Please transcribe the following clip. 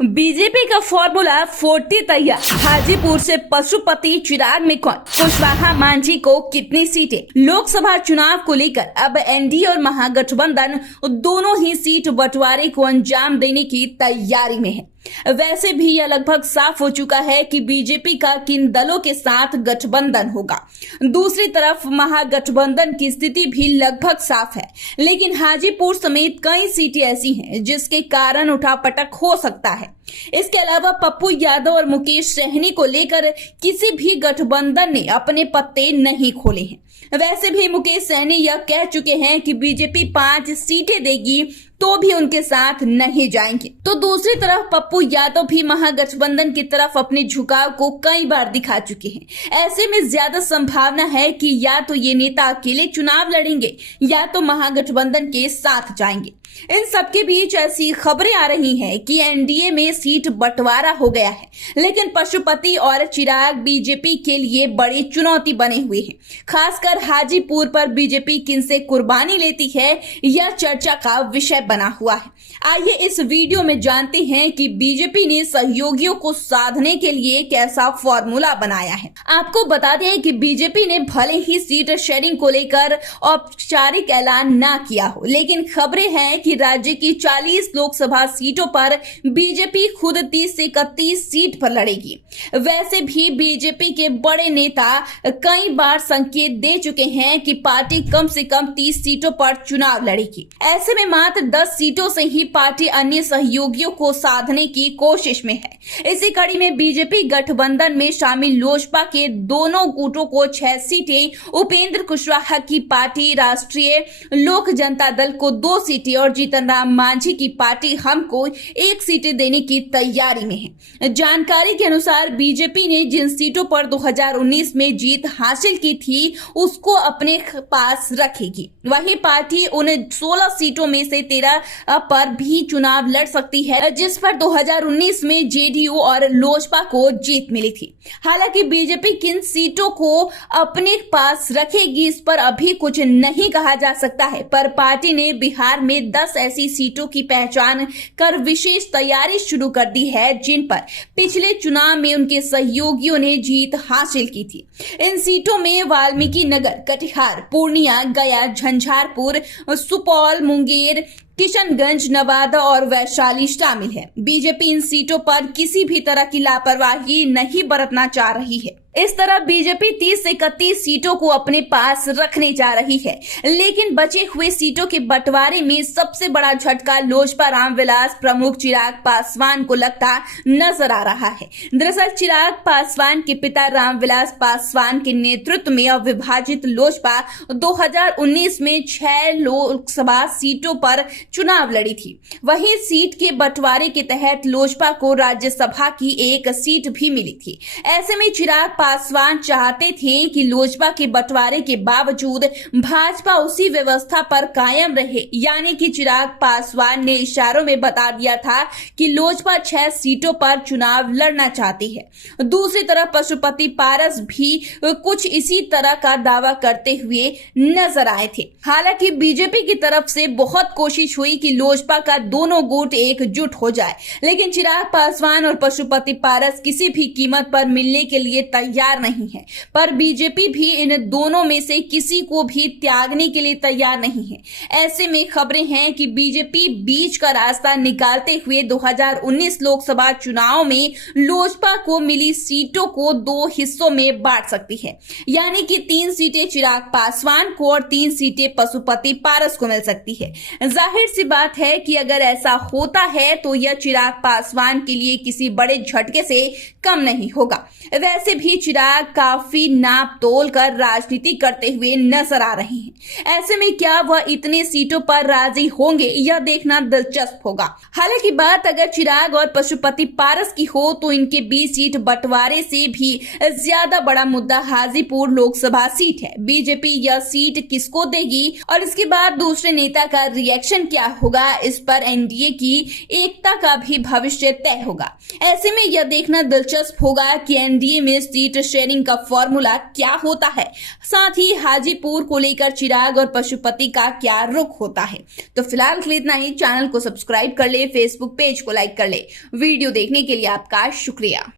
BJP का formula 40 तैयार। हाजीपुर से पशुपति चिराग में कौन, कुशवाहा मांझी को कितनी सीटें। लोकसभा चुनाव को लेकर अब एनडीए और महागठबंधन दोनों ही सीट बंटवारे को अंजाम देने की तैयारी में है। वैसे भी यह लगभग साफ हो चुका है कि बीजेपी का किन दलों के साथ गठबंधन होगा। दूसरी तरफ महागठबंधन की स्थिति भी लगभग साफ है, लेकिन हाजीपुर समेत कई सीटें ऐसी हैं जिसके कारण उठापटक हो सकता है। इसके अलावा पप्पू यादव और मुकेश सहनी को लेकर किसी भी गठबंधन ने अपने पत्ते नहीं खोले हैं। वैसे भी मुकेश सहनी यह कह चुके हैं कि बीजेपी 5 सीटें देगी तो भी उनके साथ नहीं जाएंगे। तो दूसरी तरफ पप्पू यादव भी महागठबंधन की तरफ अपने झुकाव को कई बार दिखा चुके हैं। ऐसे में ज्यादा संभावना है कि या तो ये नेता अकेले चुनाव लड़ेंगे या तो महागठबंधन के साथ जाएंगे। इन सबके बीच ऐसी खबरें आ रही हैं कि एनडीए में सीट बंटवारा हो गया है, लेकिन पशुपति और चिराग बीजेपी के लिए बड़ी चुनौती बने हुए हैं। खासकर हाजीपुर पर बीजेपी किनसे कुर्बानी लेती है, यह चर्चा का विषय बना हुआ है। आइए इस वीडियो में जानते हैं कि बीजेपी ने सहयोगियों को साधने के लिए कैसा फॉर्मूला बनाया है। आपको बता दें कि बीजेपी ने भले ही सीट शेयरिंग को लेकर औपचारिक ऐलान ना किया हो, लेकिन खबरें हैं कि राज्य की 40 लोकसभा सीटों पर बीजेपी खुद 30 से 31 सीट पर लड़ेगी। वैसे भी बीजेपी के बड़े नेता कई बार संकेत दे चुके हैं कि पार्टी कम से कम 30 सीटों पर चुनाव लड़ेगी। ऐसे में मात्र 10 सीटों से ही पार्टी अन्य सहयोगियों को साधने की कोशिश में है। इसी कड़ी में बीजेपी गठबंधन में शामिल लोजपा के दोनों गुटों को 6 सीटें, उपेंद्र कुशवाहा की पार्टी राष्ट्रीय लोक जनता दल को 2 सीटें और जीतन राम मांझी की पार्टी हम को 1 सीटें देने की तैयारी में है। जानकारी के अनुसार बीजेपी ने जिन सीटों पर 2019 में जीत हासिल की थी उसको अपने पास रखेगी। वहीं पार्टी उन 16 सीटों में से 13 पर भी चुनाव लड़ सकती है जिस पर 2019 में जेडीयू और लोजपा को जीत मिली थी। हालांकि बीजेपी किन सीटों को अपने पास रखेगी इस पर अभी कुछ नहीं कहा जा सकता है, पर पार्टी ने बिहार में 10 ऐसी सीटों की पहचान कर विशेष तैयारी शुरू कर दी है जिन पर पिछले चुनाव में उनके सहयोगियों ने जीत हासिल की थी। इन सीटों में वाल्मीकि नगर, कटिहार, पूर्णिया, गया, झंझारपुर, सुपौल, मुंगेर, किशनगंज, नवादा और वैशाली शामिल है। बीजेपी इन सीटों पर किसी भी तरह की लापरवाही नहीं बरतना चाह रही है। इस तरह बीजेपी 30 से 31 सीटों को अपने पास रखने जा रही है, लेकिन बचे हुए सीटों के बंटवारे में सबसे बड़ा झटका लोजपा रामविलास प्रमुख चिराग पासवान को लगता नजर आ रहा है। दरअसल चिराग पासवान के पिता रामविलास पासवान के नेतृत्व में अविभाजित लोजपा 2019 में 6 लोकसभा सीटों पर चुनाव लड़ी थी। वहीं सीट के बंटवारे के तहत लोजपा को राज्यसभा की 1 सीट भी मिली थी। ऐसे में चिराग पासवान चाहते थे कि लोजपा के बंटवारे के बावजूद भाजपा उसी व्यवस्था पर कायम रहे, यानी कि चिराग पासवान ने इशारों में बता दिया था कि लोजपा 6 सीटों पर चुनाव लड़ना चाहती है। दूसरी तरफ पशुपति पारस भी कुछ इसी तरह का दावा करते हुए नजर आए थे। हालांकि बीजेपी की तरफ से बहुत कोशिश हुई कि लोजपा का दोनों गुट एकजुट हो जाए, लेकिन चिराग पासवान और पशुपति पारस किसी भी कीमत पर मिलने के लिए तैयार नहीं है। पर बीजेपी भी इन दोनों में से किसी को भी त्यागने के लिए तैयार नहीं है। ऐसे में खबरें हैं कि बीजेपी बीच का रास्ता निकालते हुए 2019 लोकसभा चुनाव में लोजपा को मिली सीटों को 2 हिस्सों में बांट सकती है, यानी कि 3 सीटें चिराग पासवान को और 3 सीटें पशुपति पारस को मिल सकती है। जाहिर सी बात है कि अगर ऐसा होता है तो यह चिराग पासवान के लिए किसी बड़े झटके से कम नहीं होगा। वैसे भी चिराग काफी नाप तोल कर राजनीति करते हुए नजर आ रहे हैं। ऐसे में क्या वह इतने सीटों पर राजी होंगे, यह देखना दिलचस्प होगा। हालांकि बात अगर चिराग और पशुपति पारस की हो तो इनके बीच सीट बंटवारे से भी ज्यादा बड़ा मुद्दा हाजीपुर लोकसभा सीट है। बीजेपी यह सीट किसको देगी और इसके बाद दूसरे नेता का रिएक्शन क्या होगा, इस पर एनडीए की एकता का भी भविष्य तय होगा। ऐसे में यह देखना दिलचस्प होगा कि एनडीए में सीट सीट शेयरिंग का फॉर्मूला क्या होता है, साथ ही हाजीपुर को लेकर चिराग और पशुपति का क्या रुख होता है। तो फिलहाल के लिए इतना ही। चैनल को सब्सक्राइब कर ले, फेसबुक पेज को लाइक कर ले। वीडियो देखने के लिए आपका शुक्रिया।